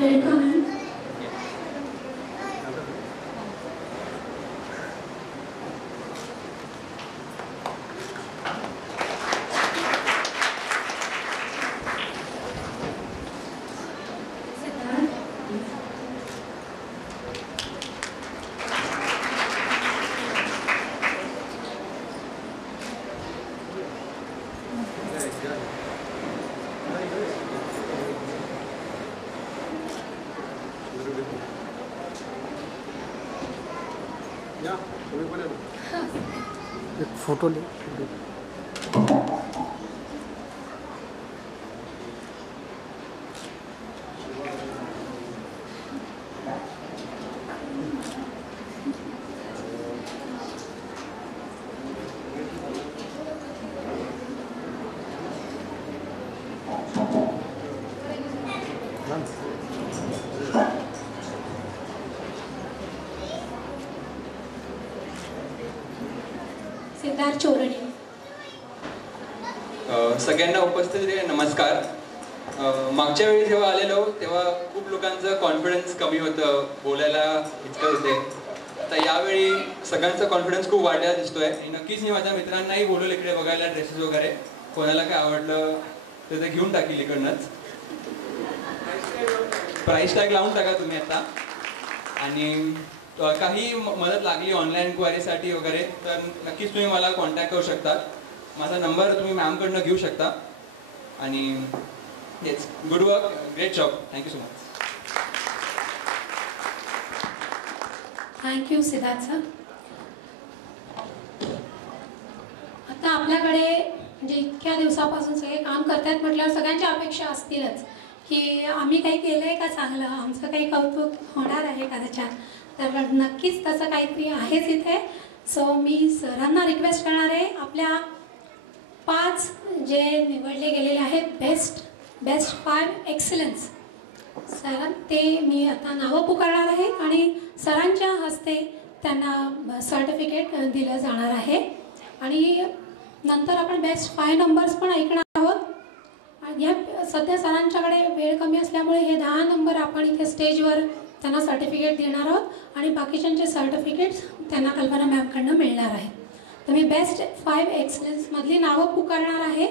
Welcome. एक photo ले. सिद्धार्थ चोरणे. सगळ्यांना उपस्थित नमस्कार. मागच्या वेळी जेव्हा आलेलो तेव्हा खूप लोकांचं कॉन्फिडन्स कमी होतं, बोलायला हिचकत होते. तर यावेळी सगळ्यांचा कॉन्फिडन्स खूप वाढलेला दिसतोय. आणि नक्कीच मी माझ्या मित्रांनाही बोलवलं इकडे बघायला ड्रेसेस वगैरे. कोणाला काय आवडलं तर ते घेऊन टाकील इकडनंच. प्राइस टॅग लावून टाका तुम्ही आता. आणि काही मदत लागली ऑनलाईन इन्क्वायरीसाठी वगैरे तर नक्कीच तुम्ही मला कॉन्टॅक्ट करू शकता. माझा नंबर तुम्ही मॅमकडनं घेऊ शकता. आणि yes, good work, great job. Thank you so much. Thank you Siddharth sir. आता आपल्याकडे म्हणजे इतक्या दिवसापासून सगळे काम करतायत म्हटल्यावर सगळ्यांच्या अपेक्षा असतीलच की आम्ही काही केलंय का चांगलं, आमचं काही कौतुक होणार आहे का त्याच्यात. तर नक्कीच तसं काहीतरी आहेच इथे. सो मी सरांना रिक्वेस्ट करणार आहे, आपल्या 5 जे निवडले गेलेले आहेत बेस्ट 5 एक्सलन्स सर, ते मी आता नावं पुकारणार आहे आणि सरांच्या हस्ते त्यांना सर्टिफिकेट दिलं जाणार आहे. आणि नंतर आपण बेस्ट 5 नंबर्स पण ऐकणार आहोत. आणि ह्या सध्या सरांच्याकडे वेळ कमी असल्यामुळे हे 10 नंबर आपण इथे स्टेजवर त्यांना सर्टिफिकेट देणार आहोत आणि बाकीच्यांचे सर्टिफिकेट्स त्यांना कल्पना मॅमकडनं मिळणार आहे. तर मी बेस्ट 5 एक्सलन्समधली नावं पुकारणार आहे.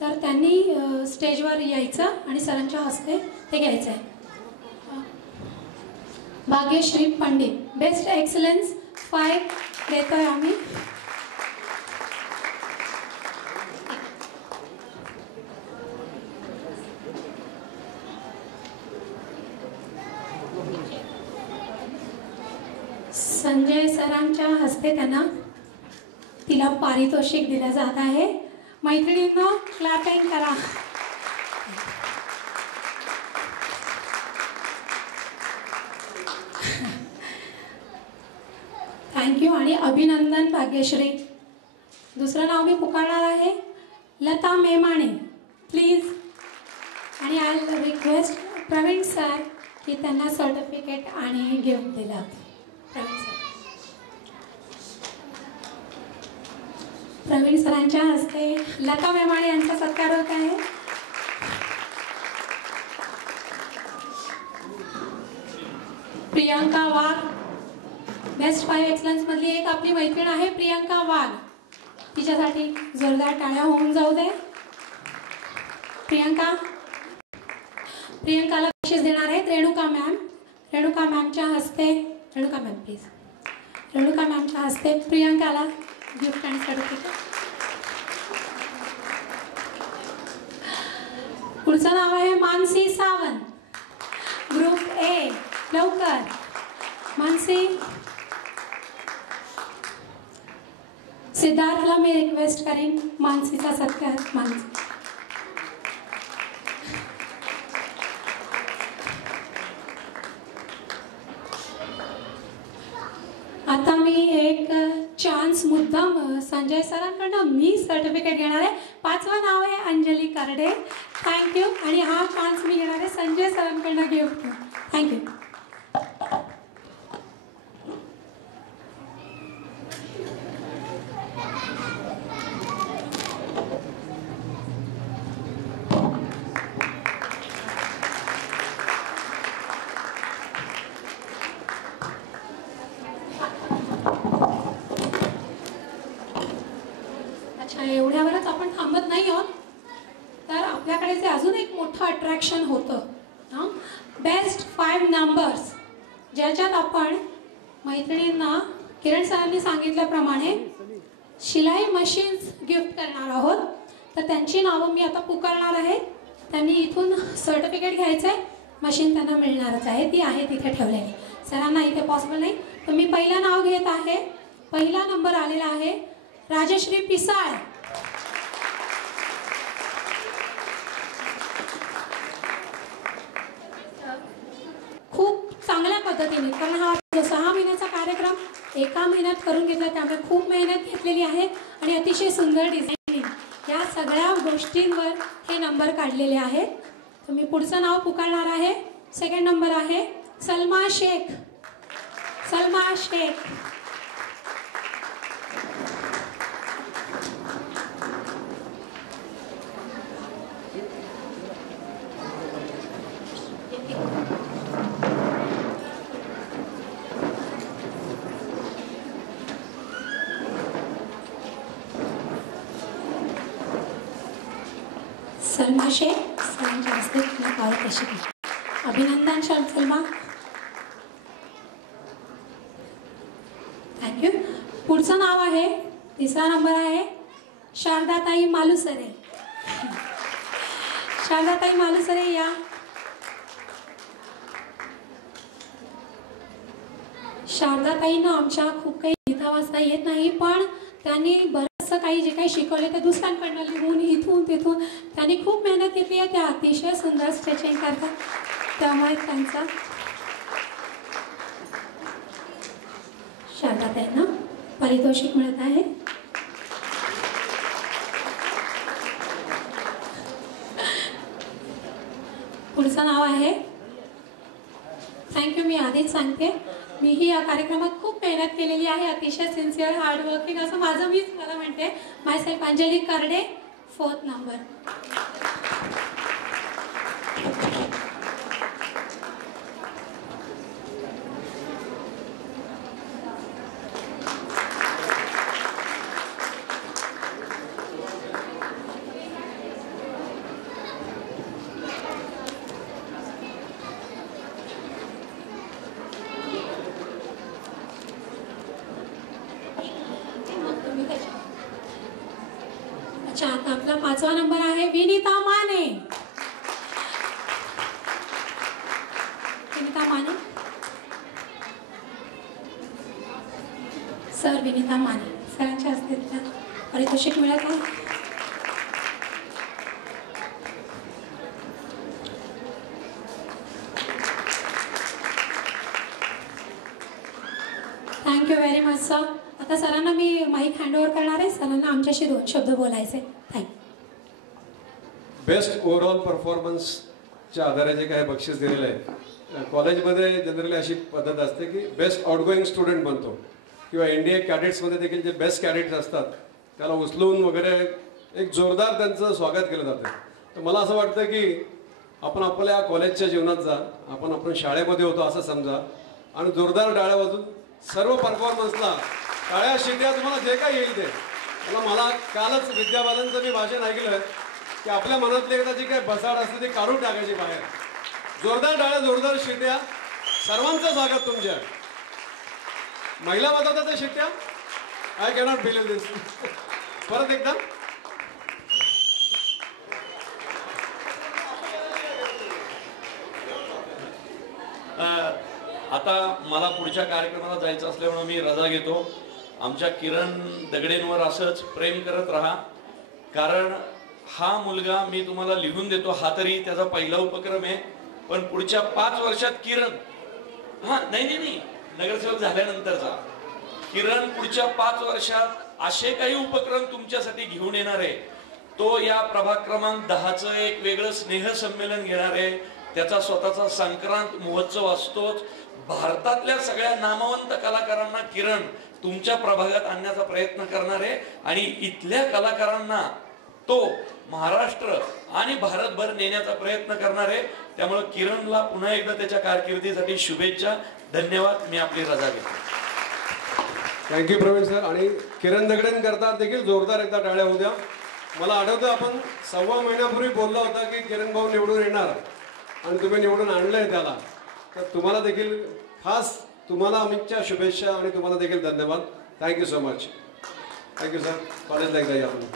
तर त्यांनी स्टेजवर यायचं आणि सरांच्या हस्ते ते घ्यायचं आहे. भाग्यश्री पंडित, बेस्ट एक्सलन्स 5 देतोय आम्ही. संजय सरांच्या हस्ते त्यांना तिला पारितोषिक दिलं जात आहे. मैत्रिणींनो क्लॅपिंग करा. थँक्यू आणि अभिनंदन भाग्यश्री. दुसरं नाव मी पुकारणार आहे लता मेमाणे, प्लीज. आणि आय रिक्वेस्ट प्रवीण सर की त्यांना सर्टिफिकेट आणि गिफ्ट दिलं. प्रवीण सरांच्या हस्ते लता मेमाणे यांचा सत्कार होत आहे. प्रियांका वाघ, बेस्ट 5 एक्सलन्स मधली एक आपली मैत्रीण आहे प्रियांका वाघ, तिच्यासाठी जोरदार टाळ्या होऊन जाऊ दे. प्रियांकाला बक्षीस देणार आहेत रेणुका मॅम. रेणुका मॅमच्या हस्ते, रेणुका मॅम प्लीज, रेणुका मॅमच्या हस्ते प्रियांकाला गिफ्ट आणि सर्टिफिकेट. पुढचं नाव आहे मानसी सावंत, ग्रुप ए. लवकर मानसी. सिद्धार्थला मी रिक्वेस्ट करेन मानसीचा सत्कार. मानसी आता मी एक चान्स मुद्दाम संजय सरांकडनं मी सर्टिफिकेट घेणार आहे. 5वं नाव आहे अंजली करडे. थँक्यू. आणि हा चान्स मी घेणार आहे संजय सरांकडनं गिफ्ट. थँक्यू. वेळेचे अजून एक मोठं अट्रॅक्शन होतं हां, बेस्ट 5 नंबर्स, ज्याच्यात आपण मैत्रिणींना किरण सरांनी सांगितल्याप्रमाणे शिलाई मशीन्स गिफ्ट करणार आहोत. तर त्यांची नावं मी आता पुकारणार आहे. त्यांनी इथून सर्टिफिकेट घ्यायचं आहे, मशीन त्यांना मिळणारच आहे, ती आहे तिथे ठेवलेली. सरांना इथे पॉसिबल नाही, तर मी पहिलं नाव घेत आहे. पहिला नंबर आलेला आहे राजश्री पिसाळ. खूप चांगल्या पद्धतीने, कारण हा 6 महिन्याचा कार्यक्रम एका महिन्यात करून घेतला, त्यामुळे खूप मेहनत घेतलेली आहे आणि अतिशय सुंदर डिझायनिंग या सगळ्या गोष्टींवर हे नंबर काढलेले आहेत. तर मी पुढचं नाव पुकारणार आहे. सेकंड नंबर आहे सलमा शेख. सलमा शेख. सलमा शेख सरांच्या हस्ते पावत अशी अभिनंदन सलमा. थँक्यू. पुढचं नाव आहे, तिसरा नंबर आहे शारदाताई मालुसरे. शारदाताई मालुसरे या. शारदाताईंना आमच्या खूप काही लिहिता वाचता येत नाही, पण त्यांनी बरंचसं काही जे काही शिकवले ते दुसऱ्यांकडनं लिहून इथून तिथून त्यांनी खूप मेहनत घेतली आहे. त्या अतिशय सुंदर स्ट्रेचिंग करतात, त्यामुळे त्यांचा शारदाताईंना पारितोषिक मिळत आहे. पुढचं नाव आहे, थँक्यू. मी आधीच सांगते, मीही या कार्यक्रमात खूप मेहनत केलेली आहे, अतिशय सिन्सिअर हार्डवर्किंग असं माझं मीच मला म्हणते. माय सेल्फ अंजली करडे, 4th नंबर. अच्छा, आता आपला 5वा नंबर आहे विनीता माने. विनीता माने सर. विनीता माने सरांच्या हस्ते पारितोषिक मिळत आहे. Thank you very much sir. आता सरांना मी माईक हँडओव्हर करणार आहे. सरांना आमच्याशी 2 शब्द बोलायचे. थँक्यू. बेस्ट ओव्हरऑल परफॉर्मन्सच्या आधारे जे काही बक्षीस दिलेलं आहे, कॉलेजमध्ये जनरली अशी पद्धत असते की बेस्ट आउटगोईंग स्टुडंट बनतो, किंवा इंडिया कॅडेट्समध्ये देखील जे बेस्ट कॅडेट्स असतात त्याला उचलून वगैरे एक जोरदार त्यांचं स्वागत केलं जातं. तर मला असं वाटतं की आपण आपल्या कॉलेजच्या जीवनात जा, आपण शाळेमध्ये होतो असं समजा, आणि जोरदार टाळ्या वाजून सर्व परफॉर्मन्सला टाळ्या शिट्या तुम्हाला जे काही येईल ते. मला कालच विद्याबालनचं मी भाषण ऐकलं की आपल्या मनातली एकदा जी काही बसाड असते ती काढून टाकायची बाहेर. जोरदार टाळ्या, जोरदार शिट्या, सर्वांचं स्वागत तुमच्या. महिला वाजवतात त्या शिट्या. आय कॅनॉट बिलीव्ह दिस. परत एकदा आता मला पुढच्या कार्यक्रमाला जायचं असल्यामुळे मी रजा घेतो. आमच्या किरण दगडेंवर असंच प्रेम करत राहा, कारण हा मुलगा मी तुम्हाला लिहून देतो, हा तरी त्याचा पहिला उपक्रम आहे, पण पुढच्या 5 वर्षात किरण नाही नगरसेवक झाल्यानंतरचा किरण पुढच्या 5 वर्षात असे काही उपक्रम तुमच्यासाठी घेऊन येणार आहे. तो या प्रभाग क्रमांक 10चं एक वेगळं स्नेह संमेलन घेणार आहे. त्याचा स्वतःचा संक्रांत महोत्सव असतोच. भारतातल्या सगळ्या नामवंत कलाकारांना किरण तुमच्या प्रभागात आणण्याचा प्रयत्न करणार आहे, आणि इथल्या कलाकारांना तो महाराष्ट्र आणि भारतभर नेण्याचा प्रयत्न करणार आहे. त्यामुळे किरणला पुन्हा एकदा त्याच्या कारकिर्दीसाठी शुभेच्छा. धन्यवाद. मी आपली रजा घेतो. Thank you Praveen sir. आणि किरण दगडेंकरता देखील जोरदार एकदा टाळ्या होऊ द्या. मला आठवतं आपण 1.25 महिन्यापूर्वी बोलला होता की किरण भाऊ निवडून येणार आणि तुम्ही निवडून आणलंय त्याला. तर तुम्हाला देखील खास तुम्हाला अमितच्या शुभेच्छा आणि तुम्हाला देखील धन्यवाद. Thank you so much. Thank you sir. कॉलेजला एकदा या तुम्ही.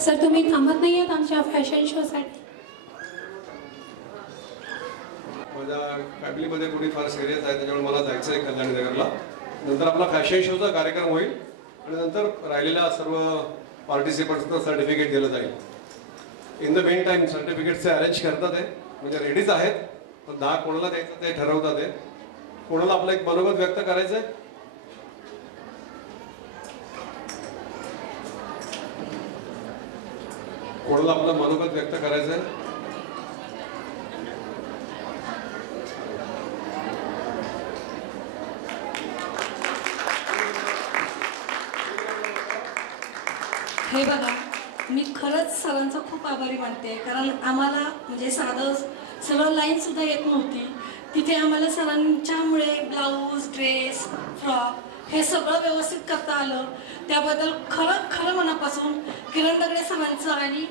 सर तुम्ही थांबत नाही आहेत आमच्या फॅशन शोसाठी? माझ्या फॅमिलीमध्ये थोडी फार सिरियस आहे त्याच्यामुळे मला जायचं आहे कल्याणनगरला. नंतर आपला फॅशन शोचा कार्यक्रम होईल आणि नंतर राहिलेल्या सर्व पार्टिसिपंट्सना सर्टिफिकेट दिलं जाईल. इन द मेन टाईम सर्टिफिकेटचे अरेंज करतात आहे, म्हणजे रेडीच आहेत, पण 10 कोणाला द्यायचं ते ठरवतात आहे. कोणाला आपलं एक मनोगत व्यक्त करायचं आहे? कोणाला आपलं मनोगत व्यक्त करायचं आहे? हे बघा, मी खरंच सरांचा खूप आभारी मानते, कारण आम्हाला म्हणजे साधं सरळ लाईनसुद्धा येत नव्हती. तिथे आम्हाला सरांच्यामुळे ब्लाऊज, ड्रेस, फ्रॉक हे सगळं व्यवस्थित करता आलं. त्याबद्दल खरं मनापासून किरण दगडे सरांचं आणि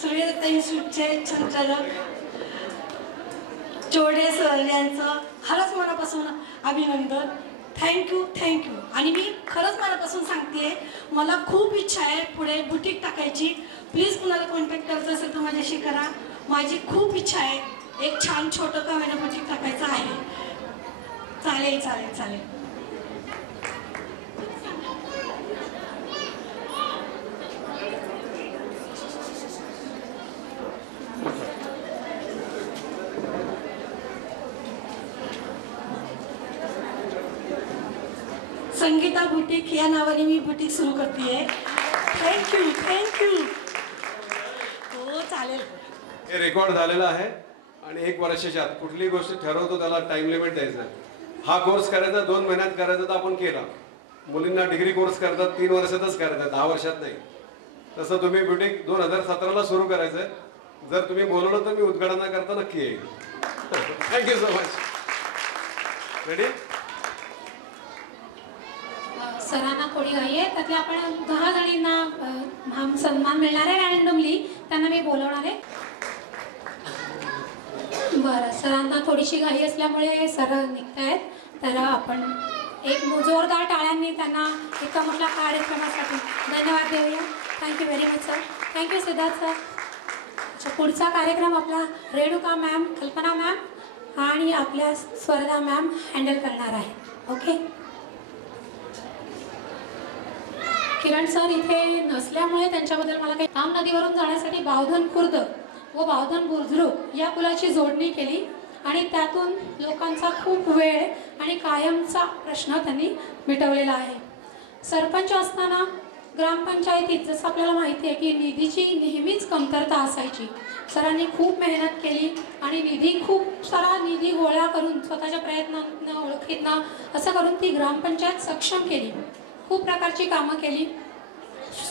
सूर्यदत्त इन्स्टिट्यूटचे संचालक चोडे सर यांचं खरंच मनापासून अभिनंदन. थँक्यू. आणि मी खरंच मनापासून सांगते, मला खूप इच्छा आहे पुढे बुटीक टाकायची. प्लीज कुणाला कॉन्टॅक्ट करायचं असेल तर माझ्याशी करा. माझी खूप इच्छा आहे, एक छान छोटं का होईना बुटीक टाकायचं आहे. चालेल. संगीता बुटीक या नावाने मी बुटीक सुरू करते. थँक्यू. हो चालेल. हे रेकॉर्ड झालेलं आहे आणि 1 वर्षाच्या आत कुठलीही गोष्ट ठरवतो त्याला टाइम लिमिट द्यायचं आहे. हा कोर्स करायचा 2 महिन्यात करायचा तर आपण केला. मुलींना डिग्री कोर्स करतात 3 वर्षातच करायचा, 10 वर्षात नाही. तसं तुम्ही बुटीक 2017ला सुरू करायचं आहे. जर तुम्ही बोलवलं तर मी उद्घाटनाकरता नक्की येईल. Thank you so much. रेडी? सरांना थोडी घाई आहे, त्यातल्या आपण 10 जणींना सन्मान मिळणार आहे रॅन्डमली, त्यांना मी बोलवणार आहे. बरं, सरांना थोडीशी घाई असल्यामुळे सर निघतायत, तर आपण एक जोरदार टाळ्यांनी त्यांना एका मोठ्या कार्यक्रमासाठी धन्यवाद देऊया. Thank you very much sir. Thank you Siddharth sir. पुढचा कार्यक्रम आपला रेणुका मॅम, कल्पना मॅम आणि आपल्या स्वर्धा मॅम हँडल करणार आहे. ओके. किरण सर इथे नसल्यामुळे त्यांच्याबद्दल मला काही ताम नदीवरून जाण्यासाठी बावधन खुर्द व बावधन बुद्रुक या पुलाची जोडणी केली आणि त्यातून लोकांचा खूप वेळ आणि कायमचा प्रश्न त्यांनी मिटवलेला आहे. सरपंच असताना ग्रामपंचायतीत जसं आपल्याला माहिती आहे की निधीची नेहमीच कमतरता असायची. सरांनी खूप मेहनत केली आणि खूप सारा निधी गोळा करून स्वतःच्या प्रयत्नांना ओळखीतनं असं करून ती ग्रामपंचायत सक्षम केली. खूप प्रकारची कामं केली.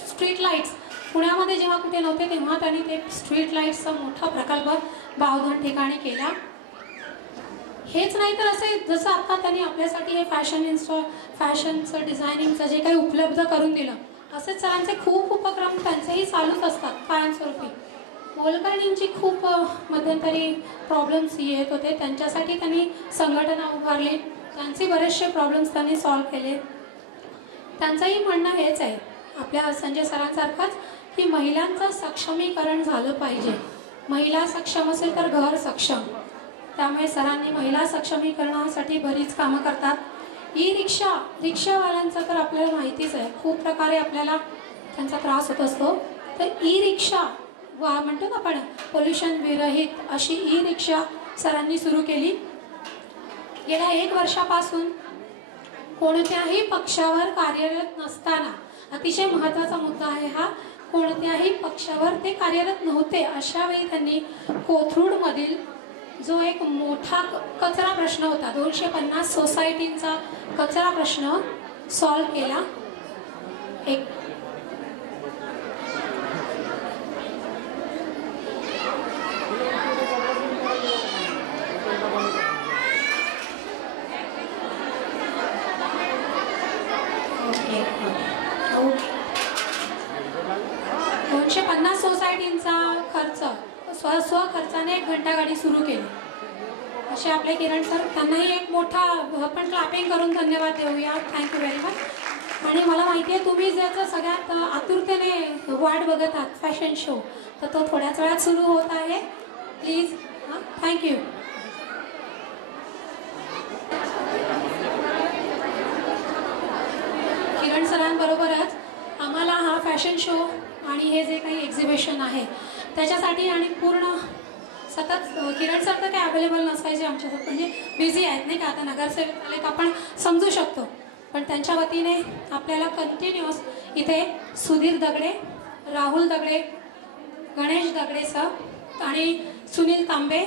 स्ट्रीट लाईट्स पुण्यामध्ये जेव्हा कुठे नव्हते तेव्हा त्यांनी ते स्ट्रीट लाईट्सचा मोठा प्रकल्प बावधन ठिकाणी केला. हेच नाही तर असे जसं आता त्यांनी आपल्यासाठी हे फॅशनचं डिझायनिंगचं जे काही उपलब्ध करून दिलं, असेच सरांचे खूप उपक्रम त्यांचेही चालूच असतात कायमस्वरूपी. मोलकर्णींची खूप मध्यंतरी प्रॉब्लेम्स येत होते, त्यांच्यासाठी त्यांनी संघटना उभारली, त्यांचे बरेचसे प्रॉब्लेम्स त्यांनी सॉल्व्ह केले. त्यांचंही म्हणणं हेच आहे आपल्या संजय सरांसारखंच की महिलांचं सक्षमीकरण झालं पाहिजे. महिला सक्षम असेल तर घर सक्षम. त्यामुळे सरांनी महिला सक्षमीकरणासाठी बरीच कामं करतात. रिक्षावाल्यांचं तर आपल्याला माहितीच आहे, खूप प्रकारे आपल्याला त्यांचा त्रास होत असतो. तर रिक्षा म्हणतो ना आपण पोल्युशन विरहित अशी रिक्षा सरांनी सुरू केली. गेल्या 1 वर्षापासून कोणत्याही पक्षावर कार्यरत नसताना, अतिशय महत्त्वाचा मुद्दा आहे हा, कोणत्याही पक्षावर ते कार्यरत नव्हते अशा वेळी त्यांनी कोथरूडमधील जो एक मोठा कचरा प्रश्न होता, 250 सोसायटींचा कचरा प्रश्न सॉल्व्ह केला. एक ओके ओके 250 सोसायटींचा खर्च स्वखर्चाने 1 घंटा गाडी सुरू केली असे आपले किरण सर, त्यांनाही एक मोठा आपण क्लॅपिंग करून धन्यवाद देऊया. Thank you very much. आणि मला माहिती आहे तुम्ही ज्याचं सगळ्यात आतुरतेने वाट बघत आहात फॅशन शो, तर तो थोड्याच वेळात सुरू होत आहे. Please thank you. किरण सरांबरोबरच आम्हाला हा फॅशन शो आणि हे जे काही एक्झिबिशन आहे त्याच्यासाठी आणि पूर्ण सतत किरण सर तर काही अवेलेबल नसायचे आमच्यासोबत, म्हणजे बिझी आहेत नाही का, आता नगरसेवक आले तर आपण समजू शकतो, पण त्यांच्या वतीने आपल्याला कंटिन्युअस इथे सुधीर दगडे, राहुल दगडे, गणेश दगडे सर आणि सुनील तांबे,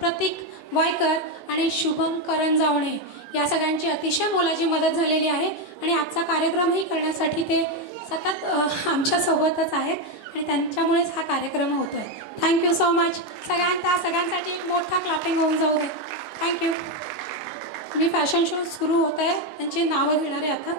प्रतीक वायकर आणि शुभम करंजावणे या सगळ्यांची अतिशय मोलाची मदत झालेली आहे. आणि आजचा कार्यक्रमही करण्यासाठी ते सतत आमच्यासोबतच आहेत आणि त्यांच्यामुळेच हा कार्यक्रम होतोय. Thank you so much. सगळ्यांसाठी मोठा क्लॅपिंग होऊन जाऊ दे. थँक्यू. मी फॅशन शो सुरू होत आहे, त्यांची नावं घेणार आहे आता.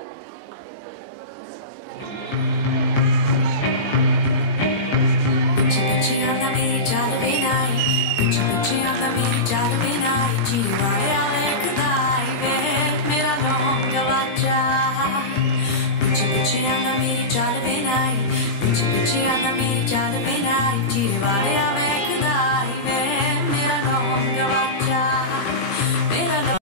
Girare